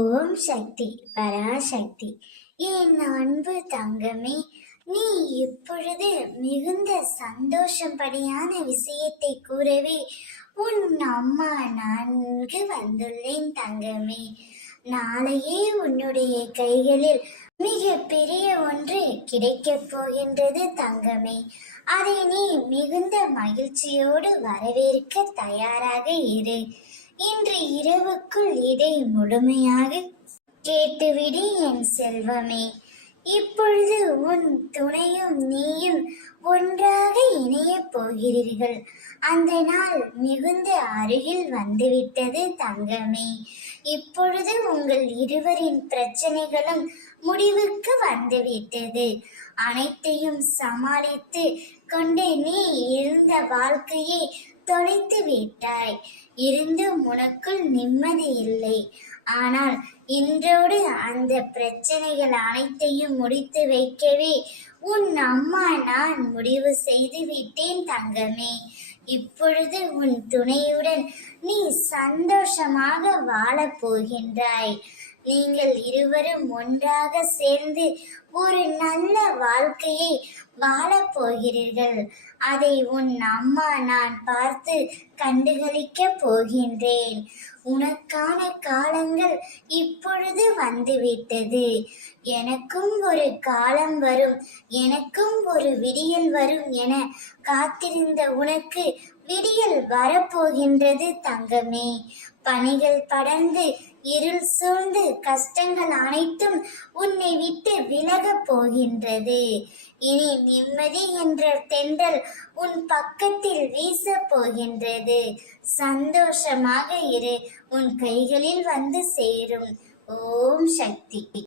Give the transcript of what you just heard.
ஓம் சக்தி பராசக்தி. என் அன்பு தங்கமே, நீ இப்பொழுது மிகுந்த சந்தோஷப்படியான விஷயத்தை கூறவே உன் அம்மா நன்கு வந்துள்ளேன் தங்கமே. நாளையே உன்னுடைய கைகளில் மிக பெரிய ஒன்று கிடைக்கப் போகின்றது தங்கமே. அதை நீ மிகுந்த மகிழ்ச்சியோடு வரவேற்க தயாராக இரு. இன்று இரவுக்குள் இதை முழுமையாக கேட்டுவிடு என் செல்வமே. இப்பொழுது உன் துணையும் நீயும் ஒன்றாக இணையப் போகிறீர்கள். அந்த நாள் மிகுந்த அருகில் வந்துவிட்டது தங்கமே. இப்பொழுது உங்கள் இருவரின் பிரச்சனைகளும் முடிவுக்கு வந்துவிட்டது. அனைத்தையும் சமாளித்து கொண்டு நீ இருந்த வாழ்க்கையை தொலைத்து விட்டாய். இருந்தும் உனக்குள் நிம்மதி இல்லை. ஆனால் இன்றோடு அந்த பிரச்சனைகள் அனைத்தையும் முடித்து வைக்கவே உன் அம்மா நான் முடிவு செய்து விட்டேன் தங்கமே. இப்பொழுது உன் துணையுடன் நீ சந்தோஷமாக வாழப் போகின்றாய். நீங்கள் இருவரும் ஒன்றாக சேர்ந்து ஒரு நல்ல வாழ்க்கையை வாழப் போகிறீர்கள். அதை உன் அம்மா நான் பார்த்து கண்டுகளிக்கப் போகின்றேன். உனக்கான காலங்கள் இப்பொழுது வந்துவிட்டது. எனக்கும் ஒரு காலம் வரும், எனக்கும் ஒரு விடியல் வரும் என காத்திருந்த உனக்கு விடியல் வரப்போகின்றது தங்கமே. பனிகள் படர்ந்து இருள் சூழ்ந்து கஷ்டங்கள் அனைத்தும் உன்னை விட்டு விலகப் போகின்றது. இனி நிம்மதி என்ற தென்றல் உன் பக்கத்தில் வீசப் போகின்றது. சந்தோஷமாக இரு, உன் கைகளில் வந்து சேரும். ஓம் சக்தி.